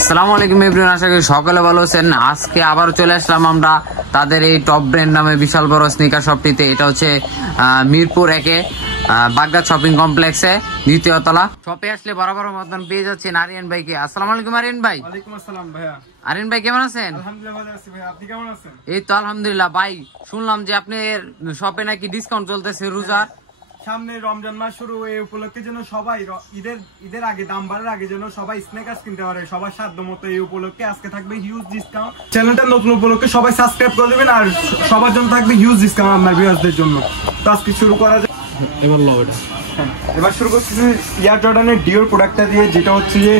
আসসালামু আলাইকুম এভরিওয়ান, আশা করি সকলে ভালো আছেন। আজকে আবার চলে আসলাম আমরা তাদের এই টপ ব্র্যান্ড নামে বিশাল বড় স্নিকার শপটিতে। এটা হচ্ছে মিরপুর 1-এ বাগদাদ শপিং কমপ্লেক্সে 2য় তলা। শপে আসলে বরাবর মতন পেয়ে যাচ্ছেন আরিয়ান ভাইকে। আসসালামু আলাইকুম আরিয়ান ভাই। ওয়ালাইকুম আসসালাম ভাইয়া। আরিয়ান ভাই কেমন আছেন? আলহামদুলিল্লাহ ভালো আছি ভাই, আপনি কেমন আছেন? এই তো আলহামদুলিল্লাহ। ভাই শুনলাম যে আপনার শপে নাকি ডিসকাউন্ট চলতেছে রোজার সামনে রমজান মাস শুরু, এই উপলক্ষে যেন সবাই ঈদের আগে দাম বাড়ার আগে যেন সবাই স্ন্যাকার্স কিনতে পারে সবার সাধ্য মতো। এই উপলক্ষে আজকে থাকবে হিউজ ডিসকাউন্ট। চ্যানেলটা নতুন উপলক্ষে সবাই সাবস্ক্রাইব করে দেবেন, আর সবার জন্য থাকবে হিউজ ডিসকাউন্ট আপনার ভিউয়ারদের জন্য। তো আজকে শুরু করা যায়। এবার শুরু করছি এয়ার জর্ডানের ডিওর প্রোডাক্টটা দিয়ে, যেটা হচ্ছে যে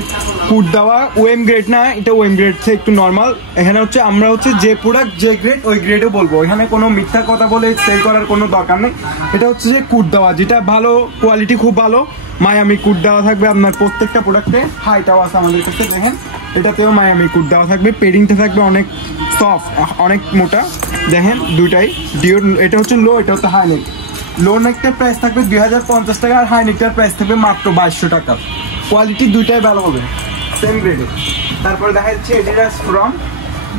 কুট দেওয়া ওএম গ্রেড না, এটা ওএম গ্রেড থেকে একটু নর্মাল। এখানে হচ্ছে আমরা হচ্ছে যে প্রোডাক্ট যে গ্রেড ওই গ্রেডে বলবো, এখানে কোনো মিথ্যা কথা বলে সেল করার কোনো দরকার নেই। এটা হচ্ছে যে কুট দেওয়া, যেটা ভালো কোয়ালিটি, খুব ভালো মায়ামি কুট দেওয়া থাকবে আপনার প্রত্যেকটা প্রোডাক্টে। হাইটাও আছে আমাদের কাছে, দেখেন এটাতেও মায়ামি কুট দেওয়া থাকবে। পেডিংটা থাকবে অনেক সফট, অনেক মোটা, দেখেন দুইটাই ডিওর। এটা হচ্ছে লো, এটা হচ্ছে হাই নেক। লো নেকটার প্রাইস থাকবে 2050 টাকা, আর হাই নেকটার প্রাইস থাকবে মাত্র 2200 টাকা। কোয়ালিটি দুইটাই ভালো হবে, সেম গ্রেডে। তারপরে দেখা যাচ্ছে এডিডাস ফ্রম,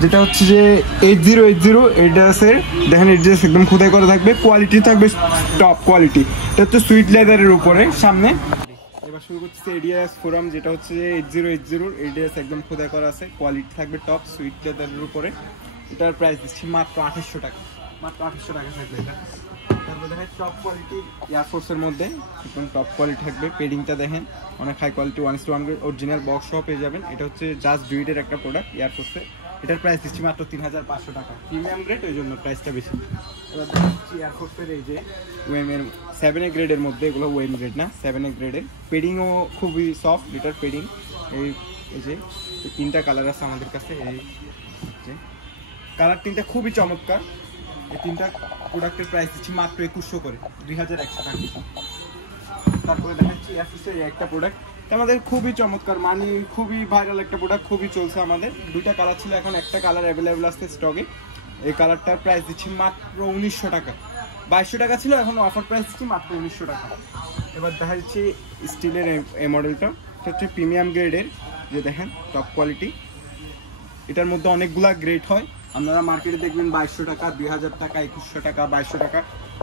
যেটা হচ্ছে যে 8080 এডিডাসের, দেখেন এডিডাস একদম খোদাই করা থাকবে, কোয়ালিটি থাকবে টপ কোয়ালিটি। এটা হচ্ছে সুইট লেদারের উপরে সামনে। এবার শুরু করছে এডিডাস ফোরাম, যেটা হচ্ছে যে 8080 এডিডাস একদম খোদাই করা আছে, কোয়ালিটি থাকবে টপ সুইট লেদারের উপরে। এটার প্রাইস দিচ্ছি মাত্র 2800 টাকা, মাত্র 2800 টাকা থাকবে এটা। তারপরে দেখেন টপ কোয়ালিটি এয়ারফোর্সের মধ্যে একদম টপ কোয়ালিটি থাকবে। পেডিংটা দেখেন অনেক হাই কোয়ালিটি, 1:1 অরিজিনাল বক্স সহ পেয়ে যাবেন। এটা হচ্ছে জাস্ট ডুইটের একটা প্রোডাক্ট এয়ারফোর্সের। এটার প্রাইস দিচ্ছি মাত্র 3500 টাকা, প্রিমিয়াম গ্রেড, ওই জন্য প্রাইসটা বেশি। এবার দেখছি এয়ারফোর্সের এই যে ওয়েমের 7A গ্রেডের মধ্যে, এগুলো ওয়েম গ্রেড না, 7A গ্রেডের। পেডিংও খুবই সফট, এটার পেডিং এই যে তিনটা কালার আছে আমাদের কাছে। এই যে কালার তিনটা খুবই চমৎকার। এই তিনটা প্রোডাক্টের প্রাইস দিচ্ছি মাত্র 2100 করে, 2100 টাকা। তারপরে দেখাচ্ছি এয়ারফোর্সের একটা প্রোডাক্ট, আমাদের খুবই চমৎকার, মানে খুবই ভাইরাল একটা প্রোডাক্ট, খুবই চলছে আমাদের। দুইটা কালার ছিল, এখন একটা কালার অ্যাভেলেবেল আছে স্টকে। এই কালারটার প্রাইস দিচ্ছি মাত্র 1900 টাকা। 2200 টাকা ছিল, এখন অফার প্রাইস দিচ্ছি মাত্র 1900 টাকা। এবার দেখা যাচ্ছে স্টিলের এই মডেলটা, এটা হচ্ছে প্রিমিয়াম গ্রেডের, যে দেখেন টপ কোয়ালিটি। এটার মধ্যে অনেকগুলা গ্রেড হয়, আপনারা মার্কেটে দেখবেন 2200 টাকা, 2000 টাকা, 2100 টাকা, 2200 টাকা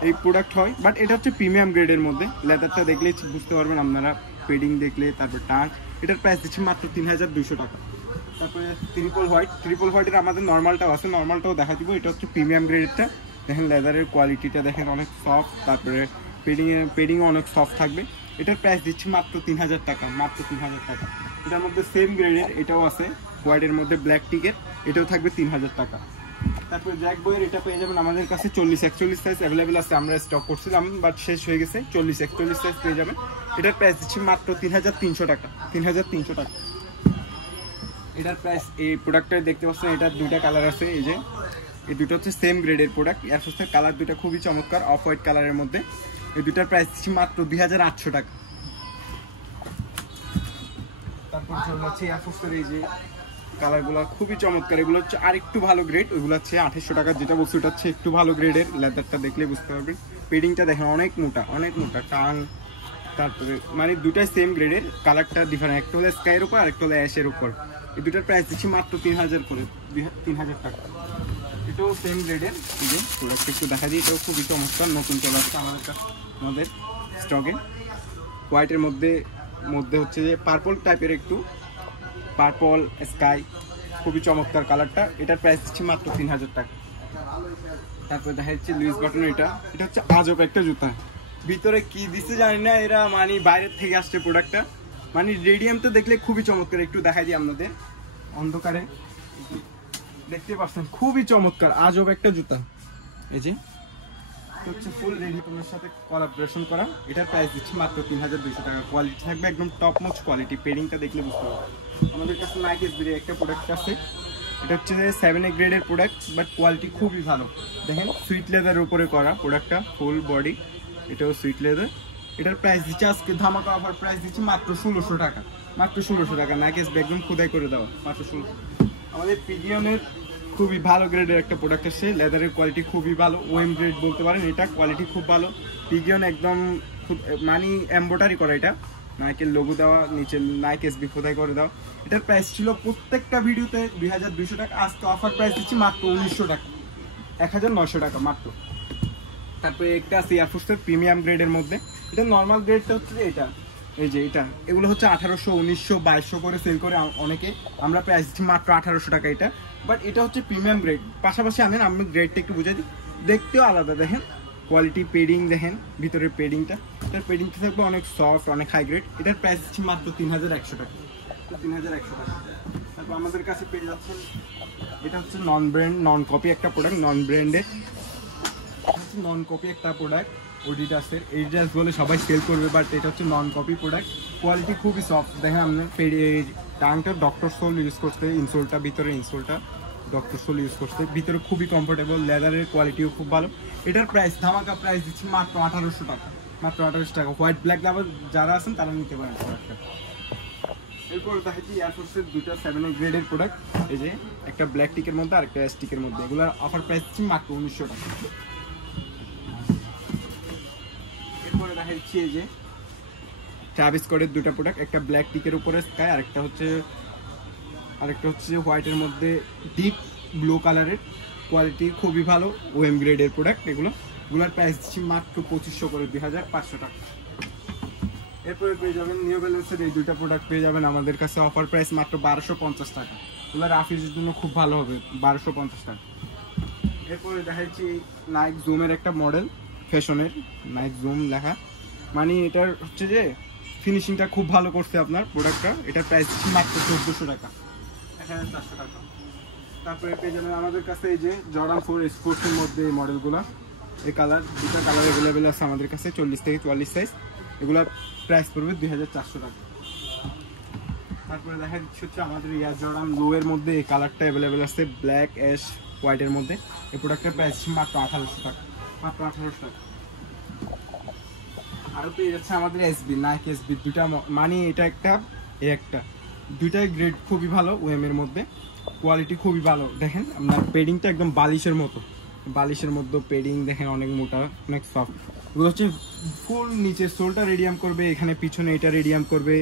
এই প্রোডাক্ট হয়। বাট এটা হচ্ছে প্রিমিয়াম গ্রেডের মধ্যে। লেদারটা দেখলেই বুঝতে পারবেন আপনারা, পেডিং দেখলে, তারপর টান। এটার প্রাইস দিচ্ছি মাত্র 3200 টাকা। তারপরে ট্রিপল হোয়াইটের আমাদের নর্মালটাও আছে, নর্মালটাও দেখা দিব। এটা হচ্ছে প্রিমিয়াম গ্রেডেরটা, দেখেন লেদারের কোয়ালিটিটা দেখেন অনেক সফট, তারপরে পেডিংও অনেক সফট থাকবে। এটার প্রাইস দিচ্ছি মাত্র 3000 টাকা, মাত্র 3000 টাকা। এটার মধ্যে সেম গ্রেডের এটাও আছে, হোয়াইটের মধ্যে ব্ল্যাক টিকেট, এটাও থাকবে 3000 টাকা। তারপরে জ্যাক বয়ের এটা পেয়ে যাবেন আমাদের কাছে 40-41 সাইজ অ্যাভেলেবেল আছে, আমরা স্টক করছিলাম বাট শেষ হয়ে গেছে। 40-41 সাইজ পেয়ে যাবেন। এটার প্রাইস দিচ্ছি মাত্র 3300 টাকা, 3300 টাকা। এটার প্রাইস, এই প্রোডাক্টটা দেখতে পাচ্ছেন, এটার দুইটা কালার আছে। এই যে এই দুটো হচ্ছে সেম গ্রেডের প্রোডাক্ট। এয়ারফোর্সের কালার দুটো খুবই চমৎকার, অফ হোয়াইট কালারের মধ্যে। এই দুটার প্রাইস দিচ্ছি মাত্র 2800 টাকা। তারপর চলে যাচ্ছে এয়ারফোর্সের এই যে কালারগুলো খুবই চমৎকার, এগুলো হচ্ছে আর একটু ভালো গ্রেড, ওইগুলো হচ্ছে 2800 টাকা। যেটা বলছি ওটা হচ্ছে একটু ভালো গ্রেডের, লেদারটা দেখলে বুঝতে পারবেন। পেডিংটা দেখেন অনেক মোটা, অনেক মোটা টান। তারপরে মানে দুটাই সেম গ্রেডের, কালারটা ডিফারেন্ট, একটা হলো স্কাইয়ের উপর আর একটা হলো অ্যাশের উপর। এই দুটার প্রাইস দিচ্ছি মাত্র 3000 করে, 3000 টাকা। এটাও সেম গ্রেডের। এই যে প্রোডাক্টটা একটু দেখা দিই, এটাও খুবই চমৎকার, নতুন চলে আসছে আমাদের কাছে, আমাদের স্টকে। হোয়াইটের মধ্যে হচ্ছে যে পার্পল টাইপের, একটু পার্পল স্কাই, খুবই চমৎকার কালারটা। এটার প্রাইস দিচ্ছি মাত্র 3000 টাকা। তারপরে দেখা যাচ্ছে লুইস বাটন, এটা হচ্ছে আজব একটা জুতা, ভিতরে কি দিচ্ছে জানি না, এরা মানে বাইরের থেকে আসছে প্রোডাক্টটা, মানে রেডিয়াম তো দেখলে খুবই চমৎকার। একটু দেখাই দিই আপনাদের অন্ধকারে, দেখতে পাচ্ছেন খুবই চমৎকার আজব একটা জুতা। এই যে হচ্ছে ফুল রেডি পণ্যের সাথে কোলাবোরেশন করা। এটার প্রাইস দিচ্ছি মাত্র 3200 টাকা। কোয়ালিটি থাকবে একদম টপ মোচ কোয়ালিটি, পেডিংটা দেখলে বুঝতে পারবেন। আমাদের কাছে নাইক এসবির একটা প্রোডাক্ট আছে, এটা হচ্ছে 7A গ্রেডের প্রোডাক্ট, বাট কোয়ালিটি খুবই ভালো। দেখেন সুইট লেদারের উপরে করা প্রোডাক্টটা, ফুল বডি, এটাও সুইট লেদার। এটার প্রাইস দিচ্ছে আজকে ধামাকা অফার প্রাইস দিচ্ছি মাত্র 1600 টাকা, মাত্র 1600 টাকা। নাইক এসবি একদম খোদাই করে দেওয়া, মাত্র 1600। আমাদের পিজিয়নের খুবই ভালো গ্রেডের একটা প্রোডাক্ট আসছে, লেদারের কোয়ালিটি খুবই ভালো, ওএম গ্রেড বলতে পারেন। এটা কোয়ালিটি খুব ভালো, পিজিয়ন একদম খুব মানে এমব্রয়ডারি করা, এটা নাইকের লোগো দেওয়া, নিচে নাইক এসবি খোদাই করে দাও। এটার প্রাইস ছিল প্রত্যেকটা ভিডিওতে 2200 টাকা, আজকে অফার প্রাইস দিচ্ছি মাত্র 1900 টাকা, 1900 টাকা মাত্র। তারপরে একটা আছে এয়ারফোর্সের প্রিমিয়াম গ্রেডের মধ্যে, এটা নর্মাল গ্রেডটা হচ্ছে এটা, এই যে এটা, এগুলো হচ্ছে 1800, 1900, 2200 করে সেল করে অনেকে, আমরা প্রাইস দিচ্ছি মাত্র 1800 টাকা এটা। বাট এটা হচ্ছে প্রিমিয়াম গ্রেড, পাশাপাশি আমি গ্রেডটা একটু বুঝাই দিই, দেখতেও আলাদা, দেখেন কোয়ালিটি, পেডিং দেখেন ভিতরের পেডিংটা, এটার পেডিংটা থাকবে অনেক সফট, অনেক হাই গ্রেড। এটার প্রাইস দিচ্ছি মাত্র 3100 টাকা, 3100 টাকা। তারপর আমাদের কাছে পেয়ে যাচ্ছেন, এটা হচ্ছে নন ব্র্যান্ড, নন কপি একটা প্রোডাক্ট, নন ব্র্যান্ডের, নন কপি একটা প্রোডাক্ট, ওডিডাসের, এডিডাস বলে সবাই সেল করবে, বাট এটা হচ্ছে নন কপি প্রোডাক্ট, কোয়ালিটি খুবই সফট। দেখেন আপনার টাংটা ডক্টর সোল ইউজ করতে, ইনসোলটা, ভিতরে ইনসোলটা ডক্টর সোল ইউজ করতে, ভিতরে খুবই কমফোর্টেবল, লেদারের কোয়ালিটিও খুব ভালো। এটার প্রাইস ধামাকা প্রাইস দিচ্ছি মাত্র 1800 টাকা, মাত্র 1800 টাকা। হোয়াইট ব্ল্যাক লাভার যারা আছেন তারা নিতে পারেন প্রোডাক্টটা। এরপর দেখাচ্ছি এয়ারফোর্সের দুটো 7 গ্রেডের প্রোডাক্ট, এই যে একটা ব্ল্যাক টিকের মধ্যে আর একটা স্টিকের মধ্যে, এগুলোর অফার প্রাইস দিচ্ছি মাত্র 1900 টাকা। এরপরে দেখাচ্ছি এই যে ট্রাভিস স্কটের দুটো প্রোডাক্ট, একটা ব্ল্যাক টিকের উপরে স্কাই, আরেকটা হচ্ছে হোয়াইটের মধ্যে ডিপ ব্লু কালারের, কোয়ালিটি খুবই ভালো, ওএম গ্রেডের প্রোডাক্ট এগুলোর প্রাইস দিচ্ছি মাত্র 2500 করে, 2500 টাকা। এরপরে পেয়ে যাবেন নিউ ব্যালেন্সের এই দুইটা প্রোডাক্ট পেয়ে যাবেন আমাদের কাছে অফার প্রাইস মাত্র 1250 টাকা, এগুলো রাফিজের জন্য খুব ভালো হবে, 1250 টাকা। এরপরে দেখাচ্ছি নাইক জুমের একটা মডেল, ফ্যাশনের নাইক জুম লেখা, মানে এটার হচ্ছে যে ফিনিশিংটা খুব ভালো করছে আপনার প্রোডাক্টটা, এটার প্রাইস মাত্র 1400 টাকা, 1400 টাকা। তারপরে পেয়ে যাবেন আমাদের কাছে এই যে জর্ডান 4 স্পোর্টসের মধ্যে এই মডেলগুলো, এই কালার, দুটা কালার অ্যাভেলেবেল আছে আমাদের কাছে, 40 থেকে 44 সাইজ, এগুলোর প্রাইস পড়বে 2400 টাকা। তারপরে দেখা যাচ্ছে হচ্ছে আমাদের এয়ার জর্ডান লো এর মধ্যে এই কালারটা অ্যাভেলেবেল আছে, ব্ল্যাক অ্যাশ হোয়াইটের মধ্যে, এই প্রোডাক্টের প্রাইস মাত্র 1800 টাকা, মাত্র 1800 টাকা। আরও পেয়ে যাচ্ছে আমাদের এসবি, নাইক এসবি দুটা, মানে এটা একটা এই একটা, দুইটাই গ্রেড খুবই ভালো, ওএম এর মধ্যে কোয়ালিটি খুবই ভালো। দেখেন আপনার পেডিংটা একদম বালিশের মতো, বালিশের মধ্যে পেডিং দেখেন, অনেক মোটা, অনেক সফট। এগুলো হচ্ছে ফুল নিচে সোলটা রেডিয়াম করবে, এখানে পিছনে এটা রেডিয়াম করবে,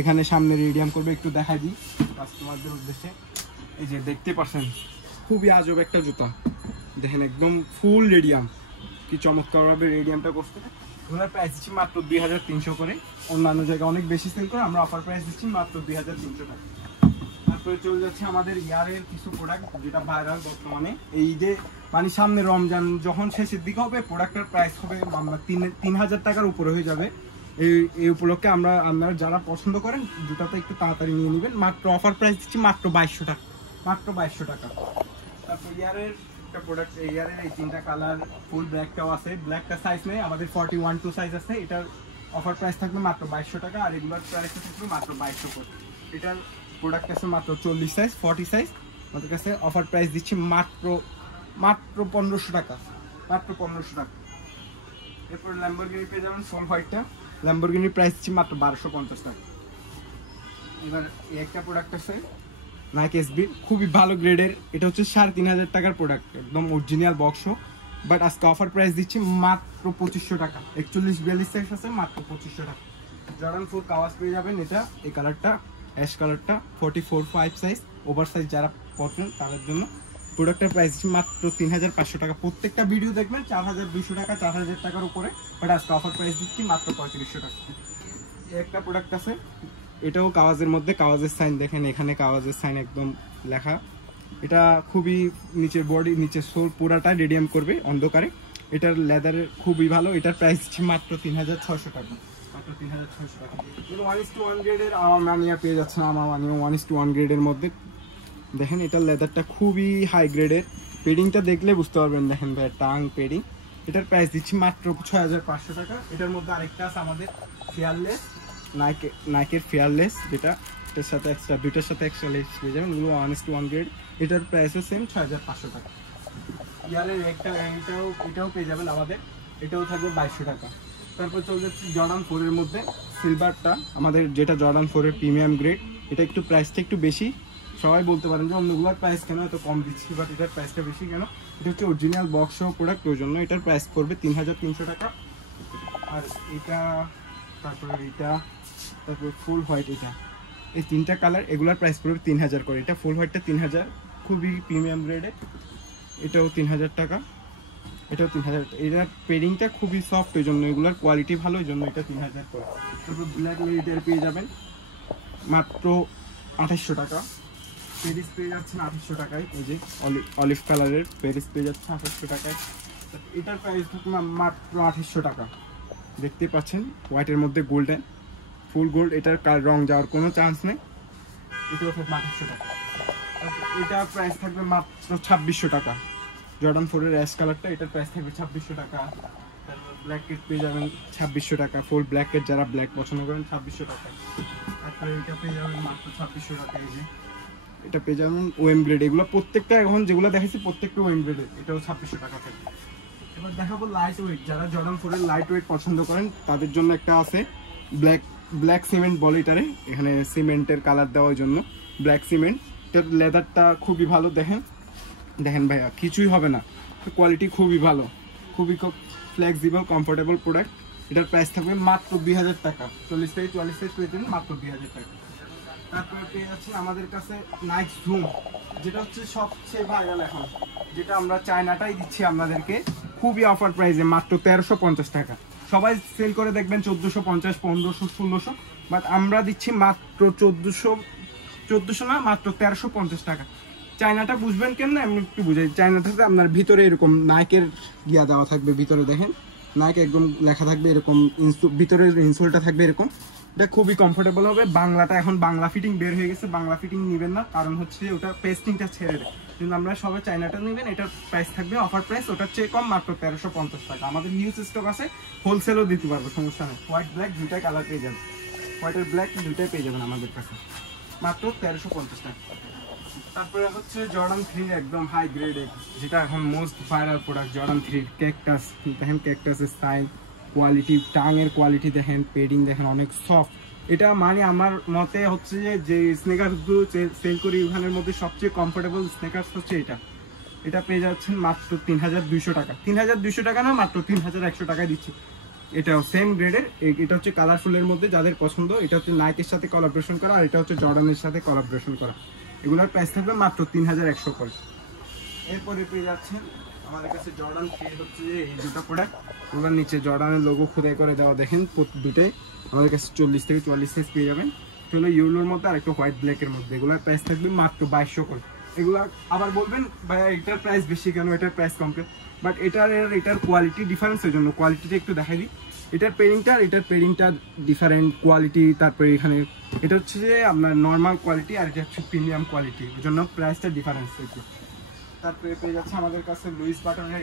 এখানে সামনে রেডিয়াম করবে। একটু দেখাই দিই কাস্টমারদের উদ্দেশ্যে, এই যে দেখতে পাচ্ছেন খুবই আজব একটা জুতা, দেখেন একদম ফুল রেডিয়াম, কি চমৎকারভাবে রেডিয়ামটা করছে। এগুলোর প্রাইস দিচ্ছি মাত্র 2300 করে, অন্যান্য জায়গায় অনেক বেশি সেল করে, আমরা অফার প্রাইস দিচ্ছি মাত্র 2300 টাকা। তারপরে চলে যাচ্ছে আমাদের ইয়ারের কিছু প্রোডাক্ট, যেটা ভাইরাল বর্তমানে এই ঈদে, মানে সামনে রমজান যখন শেষের দিকে হবে, প্রোডাক্টের প্রাইস হবে আমরা 3000 টাকার উপরে হয়ে যাবে। এই উপলক্ষে আপনারা যারা পছন্দ করেন জুতাটা একটু তাড়াতাড়ি নিয়ে নেবেন, মাত্র অফার প্রাইস দিচ্ছি মাত্র 2200 টাকা, মাত্র 2200 টাকা। তারপর ইয়ারের একটা প্রোডাক্ট, ইয়ারের এই তিনটা কালার, ফুল ব্ল্যাকটাও আছে, ব্ল্যাকটা সাইজ নেই, আমাদের 41 সাইজ আছে, এটার অফার প্রাইস থাকবে মাত্র 2200 টাকা, আর এগুলোর প্রাইসটা থাকবে মাত্র 2200 করে। এটার প্রোডাক্ট আছে মাত্র 40 সাইজ, 40 সাইজ, আমাদের কাছে অফার প্রাইস দিচ্ছি মাত্র 1500 টাকা, মাত্র 1500 টাকা। এরপর ল্যাম্বরগিনি পেয়ে যাবেন সোল হোয়াইটটা, ল্যাম্বরগিনির প্রাইস দিচ্ছি মাত্র 1250 টাকা। এবার এই একটা প্রোডাক্ট আছে নাইক এসবি, খুবই ভালো গ্রেডের, এটা হচ্ছে 3500 টাকার প্রোডাক্ট, একদম অরিজিনাল বক্স, বাট আজকে অফার প্রাইস দিচ্ছি মাত্র 2500 টাকা, 41-42 সাইজ আছে, মাত্র 2500 টাকা। জর্ডান 4 কাওয়াস পেয়ে যাবেন, এটা এই কালারটা, অ্যাশ কালারটা, 44-5 সাইজ, ওভার সাইজ যারা পছন্দ তাদের জন্য। প্রোডাক্টের প্রাইস মাত্র 3500 টাকা। প্রত্যেকটা ভিডিও দেখবেন 4200 টাকা, 4000 টাকার উপরে, বাট আজকে অফার প্রাইস দিচ্ছি মাত্র 3500 টাকা। একটা প্রোডাক্ট আছে, এটাও কাওয়াজের মধ্যে, কাওয়াজের সাইন দেখেন, এখানে কাওয়াজের সাইন একদম লেখা, এটা খুবই নিচের বডি, নিচের সোল পুরাটা রেডিয়াম করবে অন্ধকারে, এটার লেদারের খুবই ভালো, এটার প্রাইস দিচ্ছি মাত্র 3600 টাকা, মাত্র 3600 টাকা। 1:1 গ্রেডের আমানিয়া পেয়ে যাচ্ছেন, আমানিয়া 1:1 গ্রেডের মধ্যে, দেখেন এটার লেদারটা খুবই হাই গ্রেডের, পেডিংটা দেখলে বুঝতে পারবেন, দেখেন ভাই টাং পেডিং, এটার প্রাইস দিচ্ছি মাত্র 6500 টাকা। এটার মধ্যে আরেকটা আছে আমাদের ফেয়ারলেস, নাইকের ফেয়ারলেস, যেটা এটার সাথে এক্সট্রা, দুইটার সাথে এক্সট্রা লেস পেয়ে যাবেন, এগুলো 1:1 গ্রেড, এটার প্রাইসও সেম 6500 টাকা। ইয়ারের এটাও পেয়ে যাবেন আমাদের, এটাও থাকবে 2200 টাকা। তারপর চলে যাচ্ছে জর্ডান 4 এর মধ্যে সিলভারটা, আমাদের যেটা জর্ডান 4 এর প্রিমিয়াম গ্রেড, এটা একটু প্রাইসটা একটু বেশি, সবাই বলতে পারেন যে অন্যগুলোর প্রাইস কেন এত কম দিচ্ছি, বাট এটার প্রাইসটা বেশি কেন, এটা হচ্ছে অরিজিনাল বক্স সহ প্রোডাক্ট, ওই জন্য এটার প্রাইস পড়বে 3300 টাকা। আর এটা, তারপরে এটা তারপর ফুল হোয়াইট, এটা এই তিনটা কালার, এগুলার প্রাইস পড়বে 3000 করে। এটা ফুল হোয়াইটটা 3000, খুবই প্রিমিয়াম গ্রেডের, এটাও 3000 টাকা, এটাও 3000। এটার পেডিংটা খুবই সফট, ওই জন্য এগুলোর কোয়ালিটি ভালো, ওই জন্য এটা 3000 করে। তারপর ব্ল্যাক লেডিটার পেয়ে যাবেন মাত্র 2800 টাকা। পেরিস পেয়ে যাচ্ছেন 2800 টাকায়, এই যে অলিভ কালারের পেরিস পেয়ে যাচ্ছে 2800 টাকায়। এটার প্রাইস থাকবে মাত্র 2800 টাকা। দেখতে পাচ্ছেন হোয়াইটের মধ্যে গোল্ডেন, ফুল গোল্ড, এটার রং যাওয়ার কোনো চান্স নেই, এটাও থাকবে 2800 টাকা। এটার প্রাইস থাকবে মাত্র 2600 টাকা। জর্ডান 4-এর অ্যাশ কালারটা, এটার প্রাইস থাকবে 2600 টাকা। তারপর ব্ল্যাকেট পেয়ে যাবেন 2600 টাকা, ফুল ব্ল্যাকেট যারা ব্ল্যাক পছন্দ করেন 2600 টাকা। তারপরে এটা পেয়ে যাবেন মাত্র 2600 টাকা। এই যে এটা পেয়ে যাবেন ওএম গ্রেড, এগুলো প্রত্যেকটা এখন যেগুলো দেখাচ্ছি প্রত্যেকটা ওএম গ্রেডের, এটাও 2600 টাকা থাকে। এবার দেখাবো লাইট ওয়েট, যারা জর্ডান 4-এর লাইট ওয়েট পছন্দ করেন তাদের জন্য একটা আছে ব্ল্যাক সিমেন্ট বলে এটারে, এখানে সিমেন্টের কালার দেওয়ার জন্য ব্ল্যাক সিমেন্ট। এটার লেদারটা খুবই ভালো, দেখেন ভাইয়া কিছুই হবে না, কোয়ালিটি খুবই ভালো, খুবই ফ্লেক্সিবল কমফোর্টেবল প্রোডাক্ট। এটার প্রাইস থাকবে মাত্র 2000 টাকা। 40 থেকে 44 সাইজ পেয়ে যাবেন মাত্র 2000 টাকা। তারপরে পেয়ে যাচ্ছে আমাদের কাছে নাইক জুম, যেটা হচ্ছে সবচেয়ে ভাইরাল এখন, যেটা আমরা চায়নাটাই দিচ্ছি আপনাদেরকে খুবই অফার প্রাইসে মাত্র 1350 টাকা। সবাই সেল করে দেখবেন 1450, 1500, 1600, বাট আমরা দিচ্ছি মাত্র 1400 না, মাত্র 1350 টাকা। চায়নাটা বুঝবেন কেন না, আমি একটু বুঝাই। চায়নাটাতে আপনার ভিতরে এরকম নাইকের গিয়া দেওয়া থাকবে, ভিতরে দেখেন নাইক একদম লেখা থাকবে, এরকম ভিতরের ইনসোলটা থাকবে এরকম। এটা খুবই কমফোর্টেবল হবে। বাংলাটা এখন বাংলা ফিটিং বের হয়ে গেছে, বাংলা ফিটিং নেবেন না, কারণ হচ্ছে ওটা পেস্টিংটা ছেড়ে দেয়। কিন্তু আমরা সবাই চায়নাটা নেবেন, এটার প্রাইস থাকবে অফার প্রাইস, ওটার চেয়ে কম মাত্র 1350 টাকা। আমাদের নিউজ স্টক আছে, হোলসেলও দিতে পারবো, সমস্যা নেই। হোয়াইট ব্ল্যাক দুইটাই কালার পেয়ে যাবেন, হোয়াইটের ব্ল্যাক দুইটাই পেয়ে যাবেন আমাদের কাছে মাত্র 1350 টাকা। তারপরে হচ্ছে জর্ডান 3 একদম হাই গ্রেডের, যেটা এখন most viral product, Jordan 3 cactus. দেখেন ক্যাকটাসের স্টাইল, কোয়ালিটি, টাঙের কোয়ালিটি দেখেন, পেডিং দেখেন, অনেক সফট। এটা মানে আমার মতে হচ্ছে যে স্নেকার্সগুলো সেল করি ওখানের মধ্যে সবচেয়ে কমফোর্টেবল স্নেকার্স হচ্ছে এটা পেয়ে যাচ্ছেন মাত্র 3200 টাকা। 3200 টাকা না, মাত্র 3100 টাকায় দিচ্ছি। এটাও সেম গ্রেডের, এটা হচ্ছে কালারফুলের মধ্যে যাদের পছন্দ। এটা হচ্ছে নাইকের সাথে কোলাবোরেশন করা, আর এটা হচ্ছে জর্ডানের সাথে কোলাবোরেশন করা। এগুলোর প্রাইস থাকবে মাত্র 3100 করে। এরপরে পেয়ে যাচ্ছেন আমাদের কাছে জর্ডান 3 হচ্ছে এই দুটো প্রোডাক্ট, ওগুলোর নিচে জর্ডানের লোগো খোদাই করে দেওয়া, দেখেন দুটোই আমাদের কাছে 40 থেকে 44 সাইজ পেয়ে যাবেন। চলো ইউলোর মধ্যে আর একটা হোয়াইট ব্ল্যাকের মধ্যে, এগুলোর প্রাইস থাকবে মাত্র 2200 করে। এগুলো আবার বলবেন ভাইয়া এটার প্রাইস বেশি কেন, এটার প্রাইস কম কেন, বাট এটার কোয়ালিটি ডিফারেন্সের জন্য কোয়ালিটিটা একটু দেখাই দিই। এটার পেডিংটা ডিফারেন্ট কোয়ালিটি। তারপরে এখানে এটা হচ্ছে যে আপনার নর্মাল কোয়ালিটি, আর এটা হচ্ছে প্রিমিয়াম কোয়ালিটি, ওই জন্য প্রাইসটা ডিফারেন্স একটু। তারপরে পেয়ে যাচ্ছে আমাদের কাছে লুইস বাটনের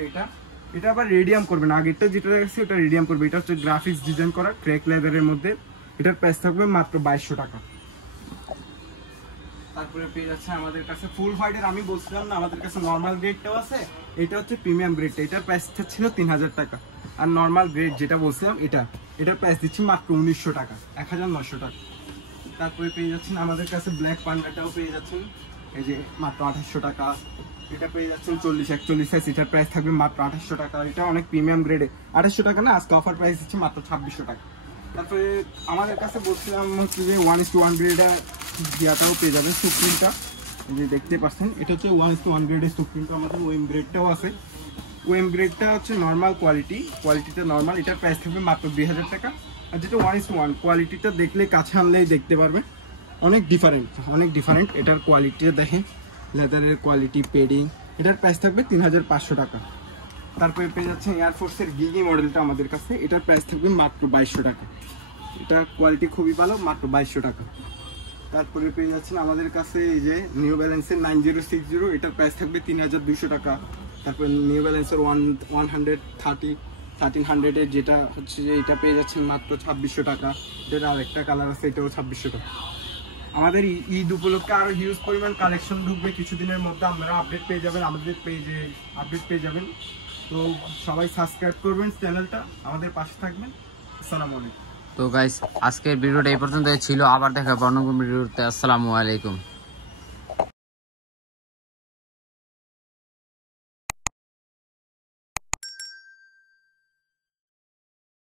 এটা আবার রেডিয়াম করবে না, আগেরটা যেটা দেখছি ওটা রেডিয়াম করবে। এটা হচ্ছে গ্রাফিক্স ডিজাইন করা ক্রেক লেদারের মধ্যে, এটার প্রাইস থাকবে মাত্র 2200 টাকা। তারপরে পেয়ে যাচ্ছে আমাদের কাছে ফুল হোয়াইটের, আমি বলছিলাম না আমাদের কাছে নর্মাল গ্রেডটাও আছে, এটা হচ্ছে প্রিমিয়াম গ্রেডটা, এটার প্রাইসটা ছিল 3000 টাকা। আর নর্মাল গ্রেড যেটা বলছিলাম এটার প্রাইস দিচ্ছি মাত্র 1900 টাকা, 1900 টাকা। তারপরে পেয়ে যাচ্ছেন আমাদের কাছে ব্ল্যাক পান্ডাটাও পেয়ে যাচ্ছেন, এই যে মাত্র 2800 টাকা। এটা পেয়ে যাচ্ছেন 40-41 সাইজ, এটার প্রাইস থাকবে মাত্র 2800 টাকা। এটা অনেক প্রিমিয়াম গ্রেডে, 2800 টাকা না, আজকে অফার প্রাইস দিচ্ছি মাত্র 2600 টাকা। তারপরে আমাদের কাছে বলছিলাম হচ্ছে যে 1:1 গ্রেডের ইয়াটাও পেয়ে যাবেন, সুপ্রিমটা যে দেখতে পাচ্ছেন, এটা হচ্ছে 1:1 গ্রেডের সুপ্রিমটা। আমাদের ওএম গ্রেডটাও আছে, ওএম গ্রেডটা হচ্ছে নর্মাল কোয়ালিটিটা নর্মাল, এটার প্রাইস থাকবে মাত্র 2000 টাকা। আর যেটা 1:1 কোয়ালিটিটা দেখলে কাছে আনলেই দেখতে পারবে, অনেক ডিফারেন্ট এটার কোয়ালিটিটা দেখেন, লেদারের কোয়ালিটি, পেডিং, এটার প্রাইস থাকবে 3500 টাকা। তারপরে পেয়ে যাচ্ছে এয়ারফোর্সের গিগি মডেলটা আমাদের কাছে, এটার প্রাইস থাকবে মাত্র 2200 টাকা। এটা কোয়ালিটি খুবই ভালো, মাত্র 2200 টাকা। তারপরে পেয়ে যাচ্ছেন আমাদের কাছে এই যে নিউ ব্যালেন্সের 9060, এটার প্রাইস থাকবে 3200 টাকা। তারপরে নিউ ব্যালেন্সের 1300-এর যেটা হচ্ছে যে এটা পেয়ে যাচ্ছেন মাত্র 2600 টাকা। এটার আর একটা কালার আছে, এটাও 2600 টাকা। আমাদের ঈদ উপলক্ষে আরো হিউজ পরিমাণ কালেকশন ঢুকবে কিছুদিনের মধ্যে, আপনারা আপডেট পেয়ে যাবেন, আমাদের পেজে আপডেট পেয়ে যাবেন। তো সবাই সাবস্ক্রাইব করবেন চ্যানেলটা, আমাদের পাশে থাকবেন। আসসালামু আলাইকুম। তো গাইস আজকের ভিডিওটা এই পর্যন্তই ছিল, আবার দেখা হবে অন্য কোনো ভিডিওতে। আসসালামু আলাইকুম।